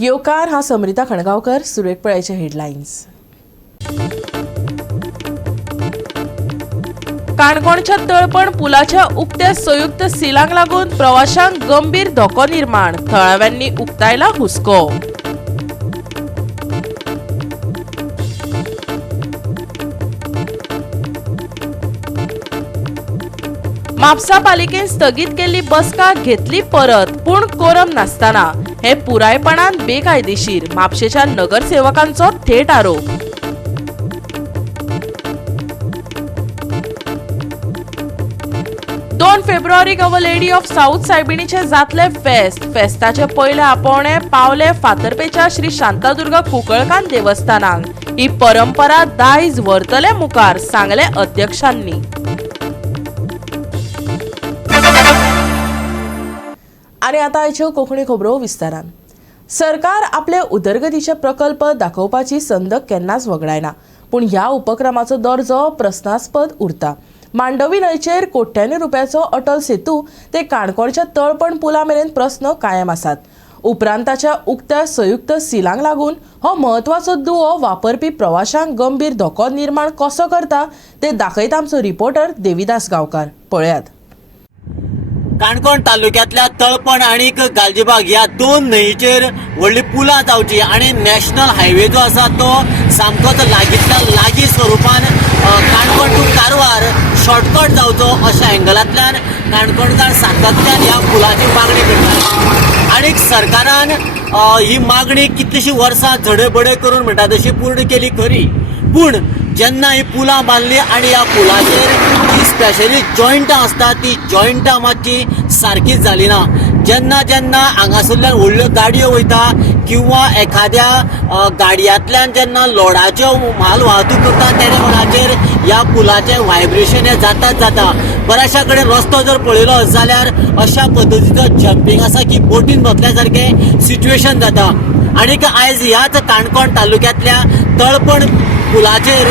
येवकार हा समृता खणगावकर. सुरेख पळयचे हेडलायन्स. काणकोणच्या तळपण पुलाच्या उक्त्या संयुक्त सिलांक लागून प्रवाशांक गंभीर धोको निर्माण. थळाव्यांनी उक्तायला हुस्को. म्हापसा पालिकेन स्थगीत केल्ली बसका घेतली परत, पूण कोरम नासतना. हे पुरायपणान बेकायदेशीर. म्हापशेच्या नगरसेवकांचो थेट आरोप. फेब्रुवारीक अवर लेडी ऑफ साऊथ सायबिणीचे जातले फेस्ताचे पयले आपोवणे पावले फातर्पेच्या श्री शांतादुर्गा कुंकळकान देवस्थानाक. ही परंपरा दायज व्हरतले मुखार, सांगले अध्यक्षांनी. आणि आता आयच्यो कोंकणी खबरो विस्तारान. सरकार आपले उदरगतीचे प्रकल्प दाखोवपाची संद केन्नाच वगडायना, पूण ह्या उपक्रमाचो दर्जो प्रस्नास्पद उरता. मांडवी न्हंयचेर कोट्यांनी रुपयाचो अटल सेतू ते काणकोणच्या तळपण पुला मेरेन प्रस्न कायम आसात. उपरांताच्या उक्त्या संयुक्त सिलांक लागून हो म्हत्वाचो दुवो वापरपी प्रवाशांक गंभीर धोको निर्माण कसो करता ते दाखयता आमचो रिपोर्टर देविदास गांवकार. पळयात. काणकोण तालुक्यातल्या तळपण आणि गालजीबाग ह्या दोन न्हंयचेर व्हडली पुलां जावची आणि नॅशनल हायवे जो आसा तो सामकोच लागींतल्या लागीं स्वरुपान काणकोण टू कारवार शॉर्टकट जावचो अशा एंगलांतल्यान काणकोणकार सातत्यान ह्या पुलाची मागणी करतात. आणि सरकारान ही मागणी कितलीशीं वर्सां झडेबडे करून म्हणटा तशी पूर्ण केली खरी, पूण जेन्ना ही पुलां बांदली आणि ह्या पुलाचेर जी स्पेशली जॉयंटां आसता ती जॉयंटां मातशी सारकीच जाली ना. जेन्ना जेन्ना हांगासरल्यान व्हडल्यो गाडयो वयता किंवा एखाद्या गाडयांतल्यान जेन्ना लोडाच्यो म्हाल वाहतूक करता त्या वेळाचेर ह्या पुलाचें व्हायब्रेशन हें जाता. बऱ्याचशा कडेन रस्तो जर पळयलो जाल्यार अशा पद्दतीचो जंपिंग आसा की बोटीन बसल्या सारकें सिच्युएशन जाता. आनीक आयज ह्याच काणकोण तालुक्यांतल्या तळपण पुलाचेर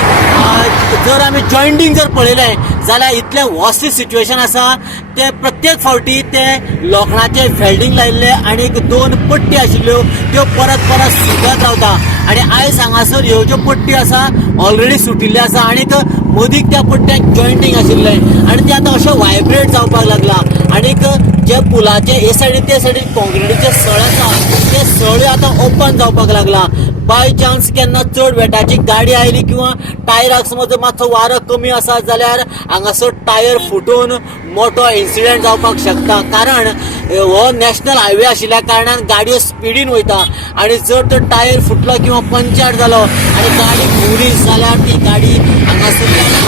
जर आमी जॉयंटिंग जर पळयलें जाल्यार इतलें वॉस्टी सिच्युएशन आसा. ते प्रत्येक फावटी ते लोखणाचे वेल्डिंग लायिल्ले आनीक दोन पट्टी आशिल्ल्यो त्यो परत सुकत रावता. आनी आयज हांगासर ह्यो ज्यो पट्टी आसा ऑलरेडी सुटिल्ल्यो आसा आनीक मदीक त्या पट्ट्यांक जॉयंटिंग आशिल्लें आनी ते आतां अशें व्हायब्रेट जावपाक लागला. आनीक जे पुलाचे हे सायडीन ते सायडीन कॉन्क्रिटीचे सळ आसा ते सळ आतां ओपन जावपाक लागला. बाय चान्स केन्ना चड वेटाची गाडी आयली किंवा टायराक समज मातसो वारो कमी आसा जाल्यार हांगासर टायर फुटून मोठो इन्सिडेंट जावपाक शकता. कारण हो नॅशनल हायवे आशिल्ल्या कारणान गाडयो स्पिडीन वयता आनी जर तर टायर फुटलो किंवा पंक्चर जालो आनी गाडी घुंवली जाल्यार ती गाडी हांगासरल्यान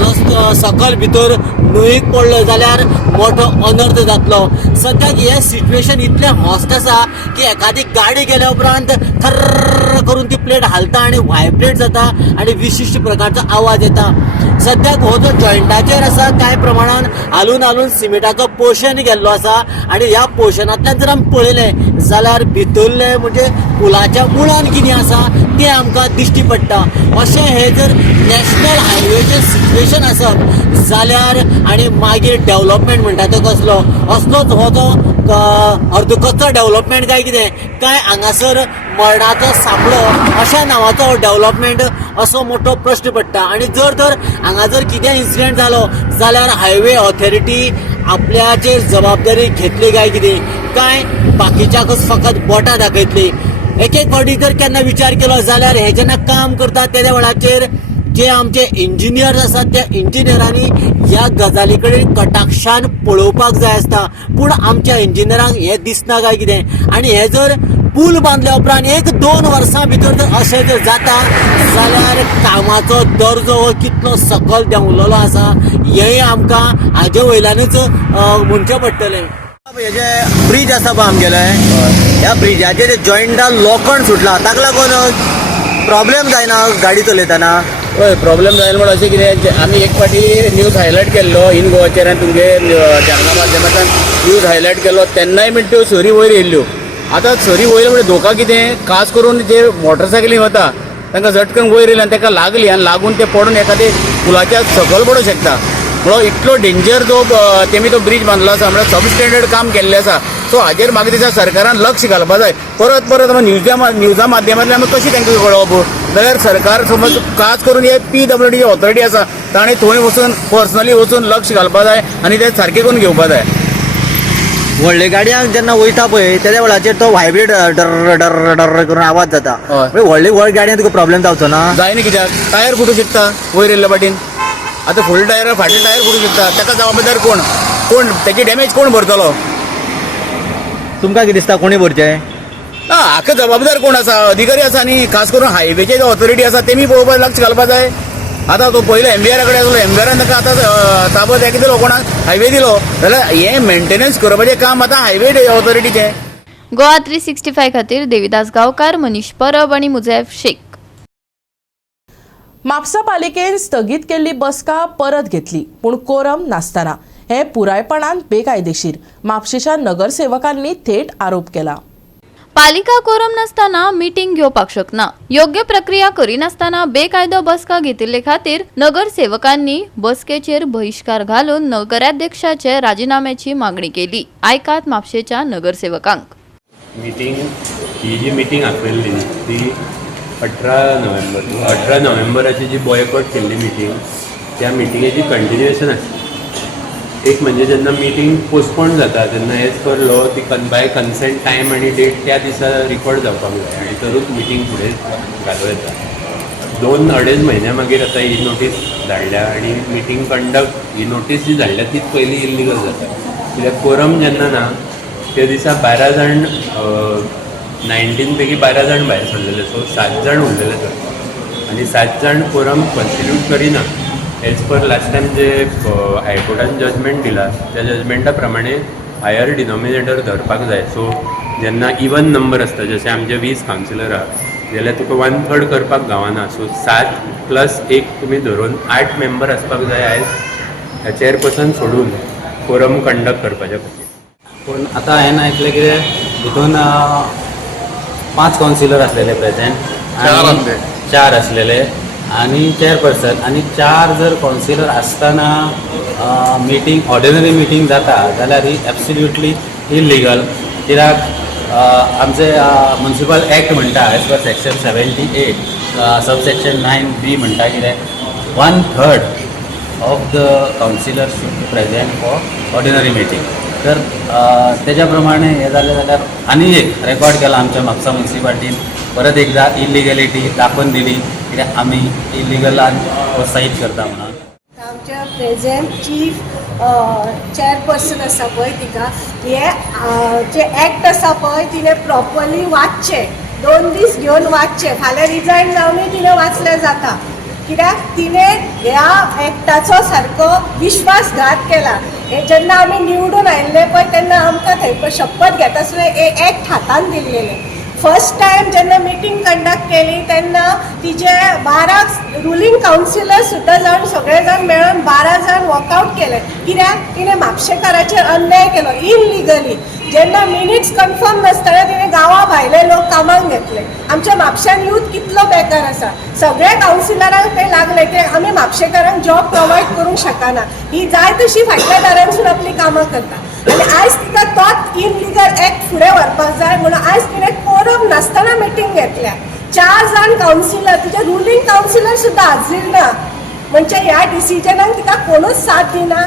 रस्तो सकयल भितर न्हंयेक पडलो जाल्यार मोठो अनर्थ जातलो. सद्याक हे सिच्युएशन इतलें हॉस्ट आसा की एखादी गाडी गेल्या उपरांत थर्र करून ती प्लेट हालता आणि व्हायब्रेट जाता आणि विशिष्ट प्रकारचा आवाज येता. सद्याक हो जो जॉयंटाचेर आसा कांय प्रमाणान हालून सिमेंटाचो पोर्शन गेल्लो आसा आणि ह्या पोर्शनांतल्यान जर आमी पळयलें जाल्यार भितरले म्हणजे पुलाच्या मुळान कितें आसा तें आमकां दिश्टी पडटा. अशें हे जर नॅशनल हायवेचें सिच्युएशन आसत जाल्यार आनी मागीर डेव्हलपमेंट म्हणटा तो कसलो असलोच हो जो अर्दकच्चो डेव्हलपमेंट काय कितें काय हांगासर मरणाचो सापळो अशा नांवाचो डेव्हलपमेंट असो मोठो प्रश्न पडटा. आणि जर तर हांगा जर कितें इन्सिडेंट जालो जाल्यार हायवे ऑथॉरिटी आपल्याचेर जबाबदारी घेतली काय कितें काय बाकीच्याकच फकत बोटां दाखयतली. एक फावटी जर केन्ना विचार केलो जाल्यार हे जेन्ना काम करता त्या वेळाचेर जे आमचे इंजिनियर आसात त्या इंजिनियरांनी ह्या गजाली कडेन कटाक्षान पळोवपाक जाय आसता, पूण आमच्या इंजिनियरांक हे दिसना काय कितें. आनी हे जर पूल बांदल्या उपरांत 1-2 वर्सां भितर जर अशें जर जाता जाल्यार कामाचो दर्जो कितलो सकयल देंवलेलो आसा हेंय आमकां हाजे वयल्यानूच म्हणचें पडटलें. हे जे ब्रिज आसा पळय आमगेलें ह्या ब्रिजाचेर जे जॉयंटान लोखंड सुटला ताका लागून प्रॉब्लेम जायना गाडी चलयतना. हय प्रॉब्लेम जायना म्हण अशें कितें आमी एक फावटी न्यूज हायलायट केल्लो इन गोवाचेर आनी तुमगे चॅनला माध्यमांतल्यान न्यूज हायलायट केल्लो तेन्नाय बीन त्यो सरी वयर येयल्ल्यो. आतां सरी वयर म्हणजे धोका कितें खास करून जे मोटरसायकली वता तांकां झटकन वयर येयली आनी ताका लागली आनी लागून ते पडून एखादे पुलाच्या सकयल पडूंक शकता. म्हणून इतलो डेंजर जो तेमी तो ब्रिज बांदलो आसा म्हणल्यार सबस्टँडर्ड काम केल्लें आसा. सो हाजेर म्हाका दिसता सरकारान लक्ष घालपा जाय. परत न्यूजा माध्यमांतल्यान कशी तांकां कळप जाल्यार सरकार समज खास करून हे PWD ऑथॉरिटी आसा ताणें थंय वचून पर्सनली वचून लक्ष घालपा जाय आनी तें सारकें करून घेवपा जाय. व्हडले गाडयांक जेन्ना वयता पळय त्या वेळाचेर तो व्हायब्रेट डर डर डर करून आवाज जाता. हय. व्हडले गाडयांक तुका प्रॉब्लेम जावचो ना. जायना कित्याक टायर फुटूंक शकता वयर येयल्ल्या पाटीन. आतां फूल टायर फाटले टायर फुटूंक शकता ताका जबाबदार कोण तेची डॅमेज कोण भरतलो. तुमकां कितें दिसता कोणी भरचें. हाका जबाबदार कोण आसा अधिकारी आसा न्ही. खास करून हायवेचे जे ऑथॉरिटी आसा तेमी पळोवपाक लक्ष घालपा जाय. आतां तो पयलो MBR कडेन आसलो MBRान ताका आतां ताबो तेका दिलो कोणाक हायवे दिलो जाल्यार हें मेंटेनन्स करपाचें काम आतां हायवे ऑथॉरिटीचें. गोवा 365 खातीर देविदास गांवकार, मनीष परब आनी मुजैफ शेख. म्हापसा पालिकेन स्थगीत केल्ली बसका परत घेतली पूण कोरम नासतना हे पुरायपणान बेकायदेशीर म्हापशेच्या नगरसेवकांनी थेट आरोप केला. पालिका कोरम नासतना मिटींग घेवपाक शकना. योग्य प्रक्रिया करिनासतना बेकायदो बसका घेतिल्ले खातीर नगरसेवकांनी बसकेचेर बहिष्कार घालून नगराध्यक्षाचे राजीनाम्याची मागणी केली. आयकात म्हापशेच्या नगरसेवकांक. ही जी मिटींग आसलेली ती 18 नोव्हेंबराची जी बॉयकॉट केल्ली मिटींग त्या मिटिंगेची कंटिन्युएशन आसली. एक म्हणजे जेन्ना मिटींग पोस्टपोन जाता तेन्ना एज पर लॉ ती बाय कन्सेंट टायम आनी डेट त्या दिसा रिकॉर्ड जावपाक जाय आनी तरूच मिटींग फुडें घालूं येता. 2-2.5 म्हयन्या मागीर आतां ही नोटीस धाडल्या आनी मिटींग कंडक्ट ही नोटीस जी धाडल्या तीच पयली इल्लिगल जाता. कित्याक कोरम जेन्ना ना त्या दिसा 12 जाण 19 पैकी 12 जाण भायर सरलेले. सो 7 जाण उरलेले थंय आनी 7 जाण कोरम कॉन्स्टिट्यूट करिना. एज पर लास्ट टायम जे हायकोर्टान जजमेंट दिला त्या जजमेंटा प्रमाणे हायर डिनॉमिनेटर धरपाक जाय. सो जेन्ना इवन नंबर आसता जशें आमचे 20 कावन्सिलर आहा जाल्यार तुका 1/3 करपाक गावना. सो 7 + 1 तुमी धरून 8 मेंबर आसपाक जाय आयज चेअरपर्सन सोडून कोरम कंडक्ट करपाच्या खातीर. पूण आतां हांवें आयकलें कितें हितून 5 कावन्सिलर आसलेले प्रेजेंट आनी 4 आसलेले आनी चेअरपर्सन आनी 4 जर कावन्सिलर आसतना मिटींग ऑर्डिनरी मिटींग जाता जाल्यार ही एब्सोल्युटली इल्लिगल. कित्याक आमचे म्युनिसिपल एक्ट म्हणटा as per section 78 subsection 9B म्हणटा कितें 1/3 of the councillor should be present for ordinary meeting. तर तेज्या प्रमाणे हें जालें जाल्यार आनी एक रेकॉर्ड केला आमच्या म्हापसा म्युनिसिपालिटीन. परत एकदा इल्लिगॅलिटी दाखोवन दिली कित्याक आमी इल्लिगलान प्रोत्साहीत करता म्हणून. आमच्या प्रेझेंट चीफ चेअरपर्सन आसा पळय तिका हे जे एक्ट आसा पळय तिने प्रॉपरली वाचचे 2 दीस घेवन वाचचे. फाल्यां रिजायन जावनूय तिने वाचले जाता कित्याक तिने ह्या एक्टाचो सारको विश्वासघात केला. हे जेन्ना आमी निवडून आयिल्ले पळय तेन्ना आमकां थंय शपथ घेतासतना एक एक्ट हातान दिल्लेले. फर्स्ट टायम जेन्ना मिटींग कंडक्ट केली तेन्ना तिचे 12 रुलींग कावन्सिलर सुद्दां जावन सगळे जाण मेळून 12 जाण वॉकआउट केले. कित्याक तिने म्हापशेकाराचेर अन्याय केलो इनलिगली. जेन्ना मिनिट्स कन्फर्म नासतना तिने गांवा भायले लोक कामाक घेतले. आमच्या म्हापशान यूथ कितलो बेकार आसा. सगळे कावन्सिलरांक ते लागले की आमी म्हापशेकारांक जॉब प्रोवायड करूंक शकना. ही जाय तशी फाटल्या दारांसून आपली कामां करता आनी आयज तिका तोच इनलिगल एक्ट फुडें व्हरपाक जाय म्हणून आयज तिने कोरम नासतना मिटींग घेतल्या. 4 जाण कावन्सिलर तिचे रुलींग कावन्सिलर सुद्दां हाजीर ना म्हणजे ह्या डिसिजनाक तिका कोणूच साथ दिना.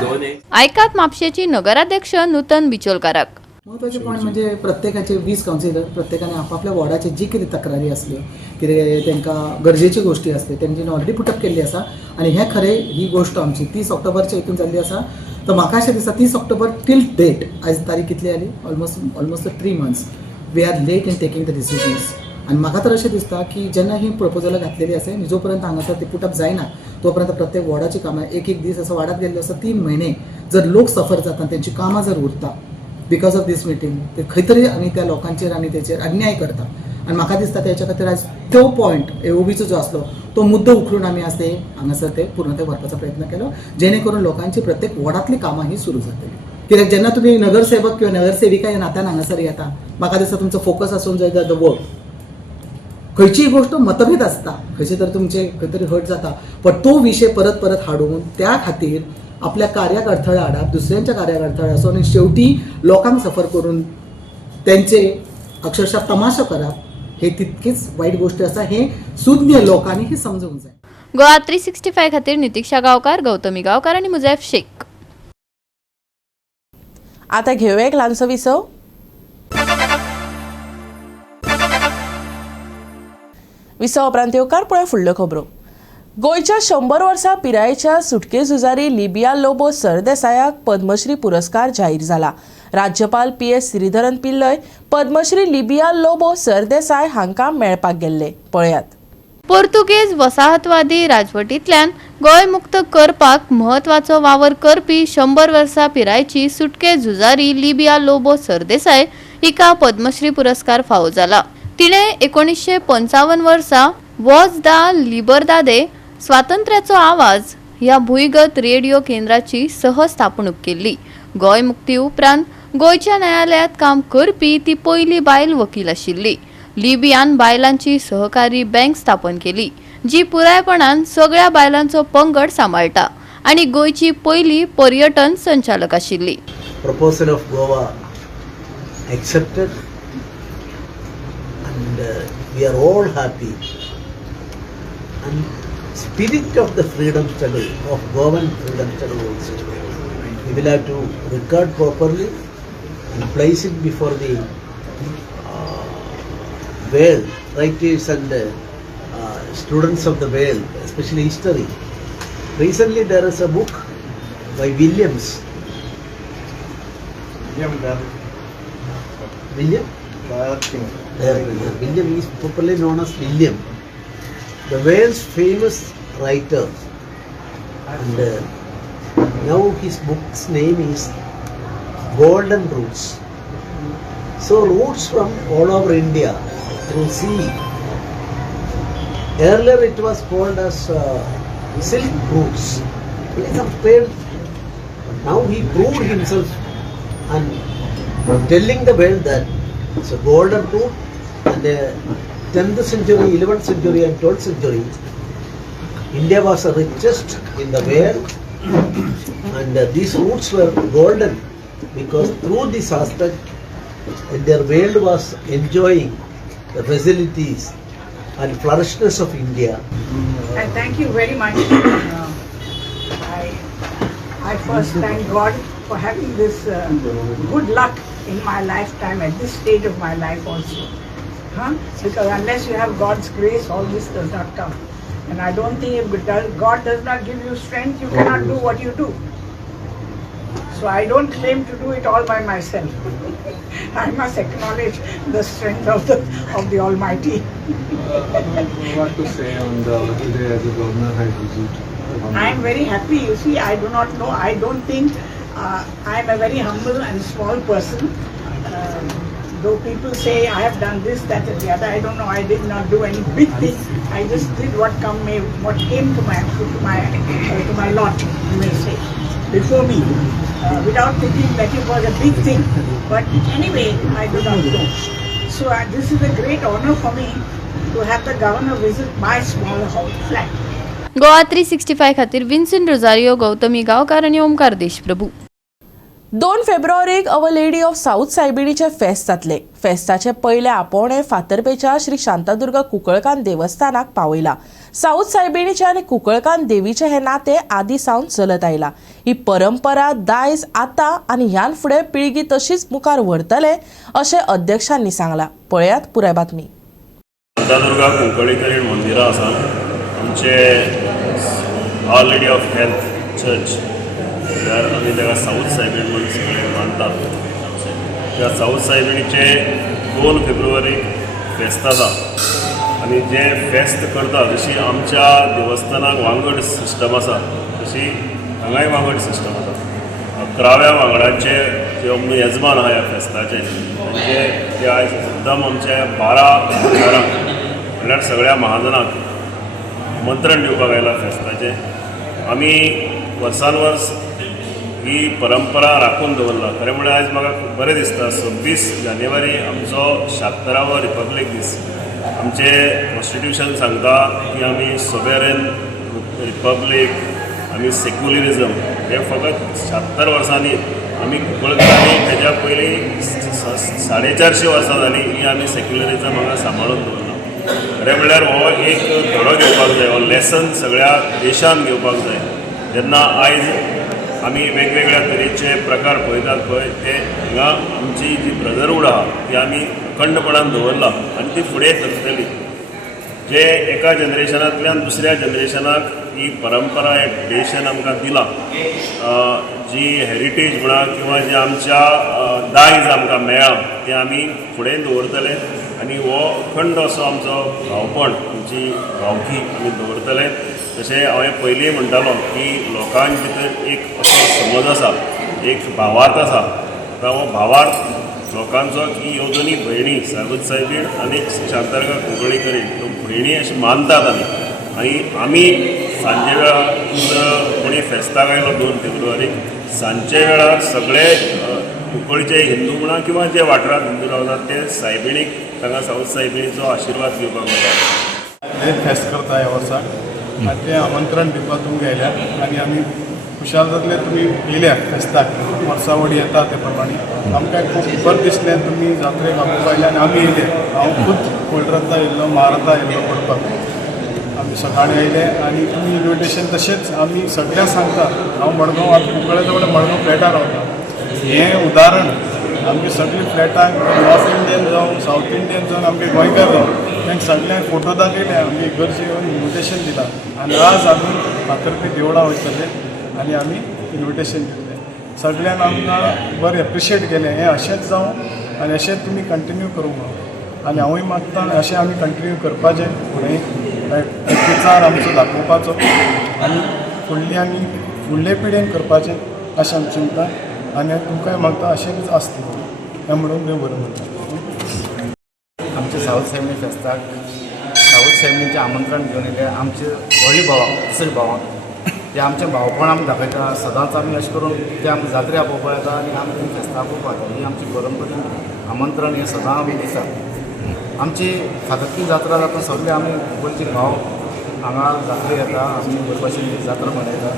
आयकात म्हापशेची नगराध्यक्ष नूतन बिचोलकाराक. महत्वाचे पॉयंट म्हणजे प्रत्येकाचे 20 कावन्सिलर प्रत्येकाने आपापल्या वॉर्डाचे जी कितें तक्रारी असल्यो कितें तांकां गरजेची गोष्टी आसल्यो तेंच्यानी ऑलरेडी पुटअप केल्ली आसा आनी हें खरें ही गोष्ट आमची 30 ऑक्टोबरच्या हितून जाल्ली आसा. तर म्हाका अशें दिसता 30 ऑक्टोबर टील डेट आयज तारीख कितली जाली almost 3 months we are late in taking the decisions. आनी म्हाका तर अशें दिसता की जेन्ना ही प्रपोजलां घातलेली आसा आनी जो पर्यंत हांगासर ती पुटअप जायना तो पर्यंत प्रत्येक वॉर्डाची कामां एक दीस असो वाडत गेल्लो आसा. 3 महिने जर लोक सफर जाता तेंची कामां जर उरता बिकॉज ऑफ दीस मिटींग ते खंय तरी आनी त्या लोकांचेर आनी तेचेर अन्याय करता. आनी म्हाका दिसता तेच्या खातीर आयज तो पॉयंट एओबीचो जो आसलो तो मुद्दो उखलून आमी आज ते हांगासर ते पूर्णतें व्हरपाचो प्रयत्न केलो जेणे करून लोकांची प्रत्येक वॉर्डांतली कामां ही सुरू जातली. कित्याक जेन्ना तुमी नगरसेवक किंवा नगरसेविका ह्या नात्यान हांगासर येता म्हाका दिसता तुमचो फोकस आसूंक जाय द वर्क. खंयचीय गोष्ट मतभेद आसता खंयचे तर तुमचे खंय तरी हट जाता पण तो विशय परत परत हाडून त्या खातीर आपल्या कार्याक अडथळे हाडप, दुसऱ्यांच्या कार्याक अडथळे असो आणि शेवटी लोकांक सफर करून त्यांचे अक्षरशः तमाशा करप हे तितकीच वाईट गोष्ट आसा. हे सुज्ञ लोकांनी हे समजूंक जाय. गोवा 365 खातीर नितीक्षा गांवकार, गौतमी गांवकार आणि मुजैफ शेख. आता घेऊया एक ल्हानसो विसव. विसव उपरांत येवकार पुढे फुडल्यो खबरो. गोंयच्या 100 वर्सां पिरायेच्या सुटके झुजारी लिबिया लोबो सरदेसायाक पद्मश्री पुरस्कार जाहीर जाला. राज्यपाल PS श्रीधरन पिल्लय पद्मश्री लिबिया लोबो सरदेसाय हांकां मेळपाक गेल्ले. पळयात. पोर्तुगेज वसाहतवादी राजवटींतल्यान गोंय मुक्त करपाक महत्वाचो वावर करपी 100 वर्सां पिरायेची सुटके झुजारी लिबिया लोबो सरदेसाय हिका पद्मश्री पुरस्कार फावो जाला. तिणे 1955 वर्सा वॉज दा लिबर्दादे स्वातंत्र्याचो आवाज ह्या भुंयगत रेडिओ केंद्राची सहस्थापणूक केल्ली. गोंय मुक्ती उपरांत गोंयच्या न्यायालयांत काम करपी ती पयली बायल वकील आशिल्ली. लिबियान बायलांची सहकारी बँक स्थापन केली, जी पुरायपणान सगळ्या बायलांचो पंगड सांबाळटा आणि गोंयची पयली पर्यटन संचालक आशिल्ली. Proposal of Goa accepted, and we are all happy. And spirit of the freedom struggle, of Goan freedom struggle also, we will have to record properly and place it before the world, writers and students of the world, especially history. Recently there is a book by William is popularly known as William, the world's famous writer, and now his book's name is Golden Roots. So roots from all over India through sea. Earlier it was called as silk roots. He is afraid. Now he proved himself and telling the world that it's a golden root, and 10th century, 11th century and 12th century India was the richest in the world, and these roots were golden because through this aspect their world was enjoying the facilities and flourishness of India. And thank you very much. I first thank God for having this good luck in my lifetime at this stage of my life also. Because unless you have God's grace, all this does not come. And I don't think if God does not give you strength, you cannot do what you do. So I don't claim to do it all by myself. I must acknowledge the strength of the Almighty. What to say on the today as the governor has visited? I am very happy. You see, I do not know. I don't think I am a very humble and small person. Though people say I have done this, that, and the other, I don't know. I did not do any big thing. I just did what came to my lot, you may say, before me, without thinking that it was a big thing. But anyway, I do not know. So this is a great honor for me to have the governor visit my small flat. Goa 365 खातीर Vincent Rosario, Gautami Gaonkar आणि ओमकार देशप्रभू. 2 फेब्रुवारीक our lady of साऊथ सायबिणीचे फेस्त जातले. फेस्ताचे पयले आपोवणे फातर्पेच्या श्री शांतादुर्गा कुंकळकांत देवस्थानाक पावयला. साऊथ सायबिणीचे आनी कुंकळकांत देवीचे हे नाते आदी सावन चलत आयला. ही परंपरा दायज आतां आनी ह्यान फुडें पिळगी तशीच मुखार व्हरतले अशें अध्यक्षांनी सांगला. पळयात पुराय बातमी. शांतादुर्गा कुंकळीकरी मंदिरां आसा. आमचे all lady of health church, जाल्यार आमी ताका साऊथ सायबीण म्हणून सगळे मानतात. त्या साऊथ सायबिणीचे 2 फेब्रुवारीक फेस्त आसा आनी जे फेस्त करता जशी आमच्या देवस्थानाक वांगड सिस्टम आसा तशी हांगाय वांगड सिस्टम आसा. 11व्या वांगडाचे जे येजमान आहा ह्या फेस्ताचे म्हणजे ते आयज मुद्दाम आमच्या 12 मंदिरांक म्हणल्यार सगळ्या महाजनांक आमंत्रण दिवपाक आयला फेस्ताचे. आमी वर्सान वर्स ही परंपरा राखून दवरला. खरें म्हळ्यार आयज म्हाका खूब बरें दिसता. 26 जानेवारी आमचो 76वो रिपब्लीक दीस. आमचें कॉन्स्टिट्यूशन सांगता की आमी सोवेरेन रिपब्लीक आमी सेक्युलरिजम हे फकत 76 वर्सांनी आमी कुंकळकारांनी तेज्या पयलीं 450 वर्सां जालीं ही आमी सेक्युलरिजम हांगा सांबाळून दवरला. खरें म्हणल्यार हो एक धडो घेवपाक जाय, हो लेसन सगळ्या देशान घेवपाक जाय. जेन्ना आयज आमी वेगवेगळ्या तरेचे प्रकार पळयतात पळय ते हांगा आमची जी ब्रदरहूड आहा ती आमी अखंडपणान दवरला आनी ती फुडें सरतली. जे एका जनरेशनांतल्यान दुसऱ्या जनरेशनाक ही परंपरा एक ट्रेडिशन आमकां दिलां, जी हेरिटेज म्हणा किंवा जे आमच्या दायज आमकां मेळ्ळां तें आमी फुडें दवरतले आनी हो अखंड असो आमचो भावपण, आमची भावकी आमी दवरतले. तशें हांवें पयलीं म्हणटालो की लोकां भितर एक असो समज आसा, एक भावार्थ आसा. हो भावार्थ लोकांचो की ह्यो दोनी भयणी सागूत सायबीण आनी शांताराम कुंकळीकरीण ह्यो भयणी अशें मानतात आनी आमी सांजे वेळार कोणी फेस्ताक आयलो 2 फेब्रुवारीक सांजे वेळार सगळे कुंकळीचे हिंदू म्हणा किंवा जे वाठारांत हिंदू रावतात ते सायबिणीक तांकां सावथ सायबिणीचो आशिर्वाद घेवपाक वतात. हे फेस्त करता ह्या वर्साक आनी तें आमंत्रण दिवपाक तुमकां येयल्या आनी आमी खुशाल जातले तुमी येयल्या फेस्ताक वर्सावडी येता ते प्रमाणे. आमकां खूब बरें दिसलें तुमी जात्रेक आमकां आयले आनी आमी येयले. हांव खूब कोलरता येयल्लो, महाराता येयल्लो पडपाक. आमी सकाळीं येयले आनी तुमी इन्विटेशन तशेंच आमी सगळ्यांक सांगता. हांव मडगांव आतां कुंकळे जवळ मडगांव फ्लॅटार रावता. हें उदाहरण आमगे सगळीं फ्लॅटाक नॉर्थ इंडियन जावं सावथ इंडियन जावन आमगे गोंयकार जावं तांकां सगळ्यांक फोटो दाखयले, आमगे घरचे येवन इन्विटेशन दिलां आनी आज आमी फातर्पे देवळां वयतले आनी आमी इन्विटेशन दिल्लें. सगळ्यांक आमकां बरें एप्रिशिएट केलें. हें अशेंच जावं आनी अशेंच तुमी कंटिन्यू करूंक आनी हांवूय मागतां अशें आमी कंटिन्यू करपाचें फुडें प्रचार आमचो दाखोवपाचो आनी फुडले पिळगेन करपाचें अशें आमी चिंतता आनी तुमकांय मागता अशेंच आसतलें हें म्हणून देव बरें म्हणटा. आमच्या सावथ सायबिणी फेस्ताक सावथ सायबिणीचें आमंत्रण घेवन येयले आमचे व्हडले भावाक दुसरे भावाक ते आमचें भावपण आमी दाखयता. सदांच आमी अशें करून ते आमकां जात्रे आपोवपा येता आनी आमी ती फेस्तां आपोवपा येता. ही आमची परंपरेन आमंत्रण हें सदां आमी दिता. आमची फातर्पी जात्रा जाता सगळे आमी गोंयचे भाव हांगा जात्रे येता, आमी बरे भशेन जात्रा मनयता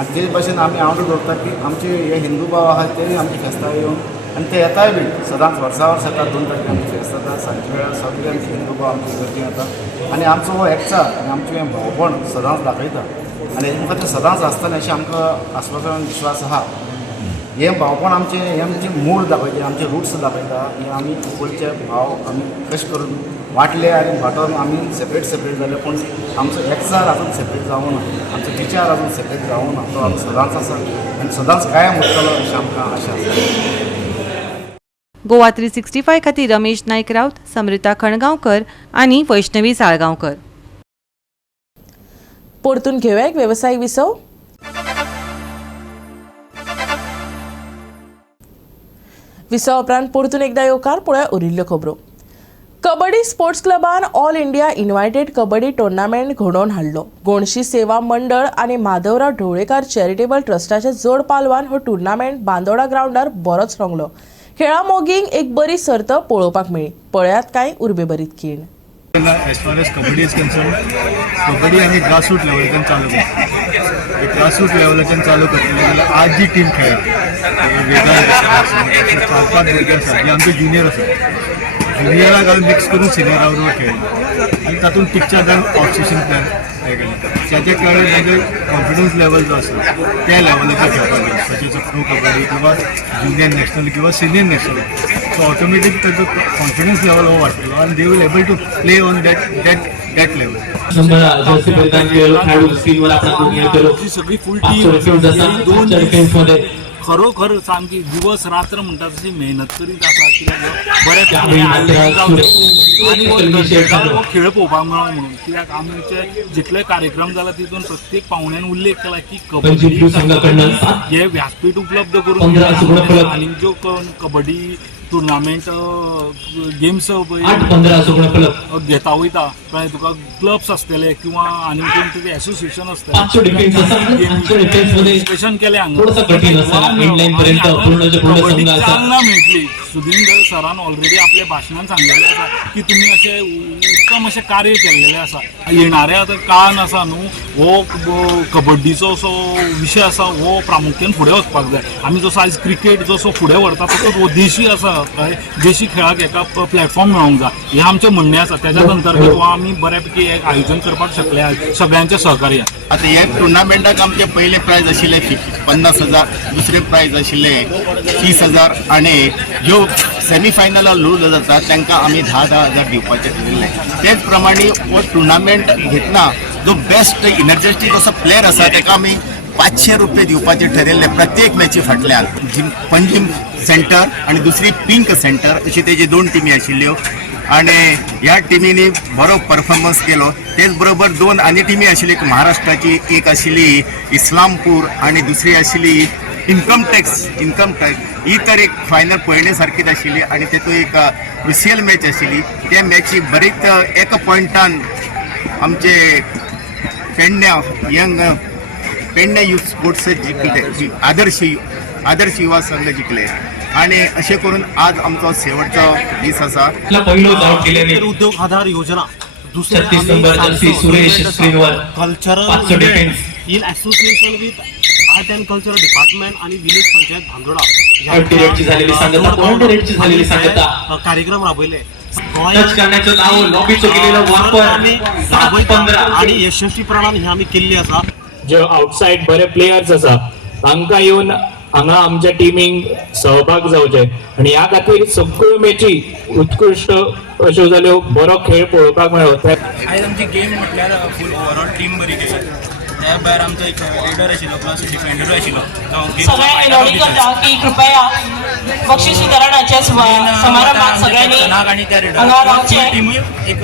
आनी ते भशेन आमी हांव दवरता की आमचे हे हिंदू भाव आहा तेय आमची फेस्तां येवन आनी ते येताय बी सदांच वर्सा वर्स येता. 2 तारखेक आमची फेस्त जाता. सांजचे वेळार सगळे आमचे हिंदू भाव आमचे गर्दी येता आनी आमचो हो एकचार आनी आमचें हें भावपण सदांच दाखयता आनी हेजे मुखार तें सदांच आसतलें अशें आमकां आस्वासन विश्वास आहा. हें भावपण आमचें हें आमचें मूळ दाखयता, आमचे रुट्स दाखयता. हे आमी कुंकळीचे भाव आमी कशें करून वाटले आनी वाटोन आमी सेपरेट जाले पूण आमचो एकचार आजून सेपरेट जावूं ना, आमचो विचार आजून सेपरेट जावूं ना. तो आमी सदांच आसा आनी सदांच कायम उरतलो अशें आमकां आशा आसा. गोवा 365 खातीर रमेश नायक रावत, समृता खणगांवकर आनी वैष्णवी साळगांवकर. परतून घेवया एक वेवसायीक विसव. विसव उपरांत परतून एकदा येवकार पळोवया उरिल्ल्यो खबरो. कबड्डी स्पोर्ट्स क्लबान all India invited kabaddi tournament घडोवन हाडलो. गोंडशी सेवा मंडळ आनी माधवराव ढवळेकार चॅरिटेबल ट्रस्टाच्या जोड पालवान हो टुर्नामेंट बांदोडा ग्राउंडार बरोच रंगलो. खेळा मोगींक एक बरी सर्त पळोवपाक मेळ्ळी. पळयात कांय उर्बेभरीत खीण. As far as kabaddi is concerned, kabaddi आमी ग्रासरूट लेवलाच्यान चालू करता. ग्रासरूट लेवलाच्यान चालू करतले जाल्यार आज जी टीम खेळटा वेगळा 4-5 भुरगे आसा जे आमचे ज्युनियर आसा. ज्युनियराक आमी मिक्स करून सिनियर राउंड खेळटा आनी तातूंत टिचर्सान ऑफ सेशन प्लॅन केलें. ताचे कडेन ताजे कॉन्फिडन्स लेवल जो आसा त्या लेवलाचेर खेळपाक जाय. सच प्रो कबड्डी किंवा ज्युनियर नॅशनल किंवा सिनियर नॅशनल. सो ऑटोमॅटीक ताजो कॉन्फिडन्स लेवल हो वाडटलो आनी they will able to play on that level. सगळी फूल टीम खरोखर सामकी दिवस रात्र म्हणटा तशी मेहनत करीत आसा कित्याक बऱ्या खेळ पळोवपाक मेळोंक म्हणून. कित्याक आमचे जितले कार्यक्रम जाला तितून प्रत्येक पावण्यान उल्लेख केला की कबड्डी हे व्यासपीठ उपलब्ध करून आनी ज्यो कबड्डी टुर्नामेंट गेम्स घेता वयता कळ्ळें तुका क्लब्स आसतले किंवा आनी कोण तुजें एसोसिएशन आसतलें रजिस्ट्रेशन केलें हांगा चालना मेळटली. सुधींद्र सरान ऑलरेडी आपल्या भाशणान सांगलेलें आसा की तुमी अशें उत्तम अशें कार्य केल्लेलें आसा. येणाऱ्या आतां काळान आसा न्हू हो कबड्डीचो असो विशय आसा हो प्रामुख्यान फुडें वचपाक जाय. आमी जसो आयज क्रिकेट जसो फुडें व्हरता तसोच हो देशी आसा कळ्ळें, देशी खेळाक एका प्लॅटफॉर्म मेळोंक जाय हें आमचें म्हणणें आसा. त्याच्याच अंतर्गत हो आमी बऱ्यापैकी एक आयोजन करपाक शकले आज सगळ्यांच्या सहकार्यान. आता ह्या टुर्नामेंटाक आमचे पहिले प्राइज आशिल्ले 50,000, दुसरे प्राइज आशिल्ले 30,000 आणि ज्यो सेमीफायनलाक लूज जाता तांकां आमी 10,000 दिवपाचें ठरयल्लें. तेच प्रमाणे हो टुर्नामेंट घेतना जो बेस्ट इनर्जेटीक असो प्लेयर आसा ताका आमी 500 रुपये दिवपाचें ठरयल्लें प्रत्येक मॅची फाटल्यान. पंजीम सेंटर आणि दुसरी पिंक सेंटर अशी तेजी 2 टिमी आशिल्ल्यो आणि ह्या टिमीनी बरो परफॉर्मन्स केलो. तेच बरोबर 2 आनी टिमी आशिल्ली महाराष्ट्राची, एक आशिल्ली इस्लामपूर आणि दुसरी आशिल्ली इन्कम टॅक्स. ही तर एक फायनल पळयले सारकीच आशिल्ली आणि तेतून एक क्रुशियल मॅच आशिल्ली. त्या मॅची बरीच एका पॉयंटान आमचे पेडणे युथ स्पोर्ट्स जिंकले, आदर्श युवा संघ जिंकले आणि अशें करून आज आमचो शेवटचो दीस आसा. उद्योग आधार योजना cultural in association with art and cultural department आणि विलेज पंचायत भांदोडा कार्यक्रम राबयले. आणि यशस्वी प्रमाण हे आम्ही केल्ली आसा. जे आउटसाइड बरे प्लेयर्स आसा तांकां येवन हांगा आमच्या टिमीक सहभाग जावचे आणि ह्या खातीर सगळ्यो मॅची उत्कृश्ट अश्यो जाल्यो, बरो खेळ पळोवपाक मेळ्ळो. आयज आमची गेम म्हटल्यार फूल ओवरऑल टीम बरी केली. त्या भायर आमचो एक लिडर आशिल्लो प्लस डिफेंडर आशिल्लो. कृपया बक्षीस वितरणाच्या समारंभात सगळ्यांनी टीमूय एक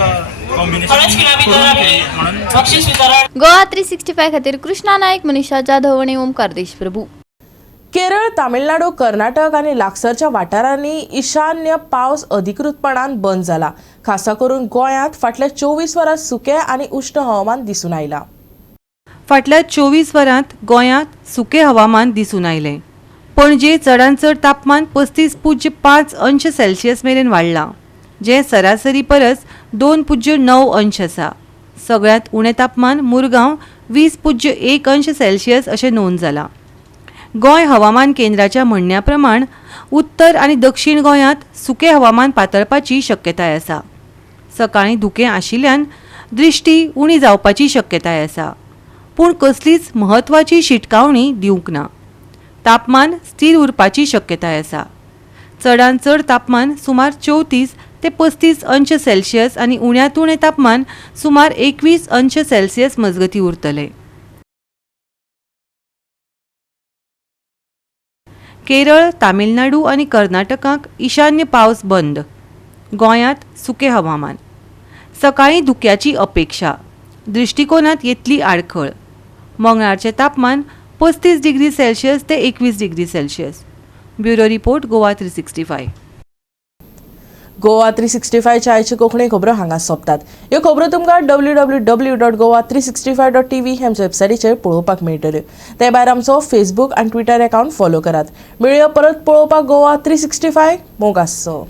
बक्षीस वितरण. गोवा 365 खातीर कृष्णा नायक, मनीषा जाधव आणि ओमकार देशप्रभू. केरळ, तामिळनाडू, कर्नाटक आणि लागसारच्या वाठारांनी ईशान्य पावस अधिकृतपणान बंद जाला. खासा करून गोंयांत फाटल्या 24 वरांत सुकें आणि उश्ण हवामान दिसून आयला. फाटल्या 24 वरांत गोंयांत सुकें हवामान दिसून आयलें. पणजे चडांत चड तापमान 35.5 अंश सेल्सियस मेरेन वाडलां, जें सरासरी परस 2.9 अंश आसा. सगळ्यांत उणें तापमान मुरगांव 20.1 अंश सेल्सियस अशें नोंद जालां. गोंय हवामान केंद्राच्या म्हणण्या प्रमाण उत्तर आनी दक्षिण गोंयांत सुकें हवामान पातळपाची शक्यताय आसा. सकाळीं धुकें आशिल्ल्यान दृश्टी उणी जावपाची शक्यताय आसा, पूण कसलीच म्हत्वाची शिटकावणी दिवंक ना. तापमान स्थिर उरपाची शक्यताय आसा. चडांत चड तापमान सुमार 34 ते 35 अंश सेल्सियस आनी उण्यांत उणें तापमान सुमार 21 अंश सेल्सियस मजगती उरतले. केरळ, तामिळनाडू आनी कर्नाटकाक ईशान्य पावस बंद. गोंयांत सुकें हवामान. सकाळीं धुक्याची अपेक्षा. दृश्टिकोनात येतली आडखळ. मंगळारचें तापमान 35 डिग्री सेल्सियस ते 21 degree Celsius. Bureau report, Goa 365. Goa 365 आयच्यो कोंकणी खबरो हांगा सोंपतात. ह्यो खबरो तुमकां www.goa365.tv ह्या वेबसायटीचेर पळोवपाक मेळटल्यो. ते भायर आमचो फेसबूक आनी ट्विटर अकाउंट फॉलो करात. मेळुया परत पळोवपाक गोवा 365. मोग आसचो.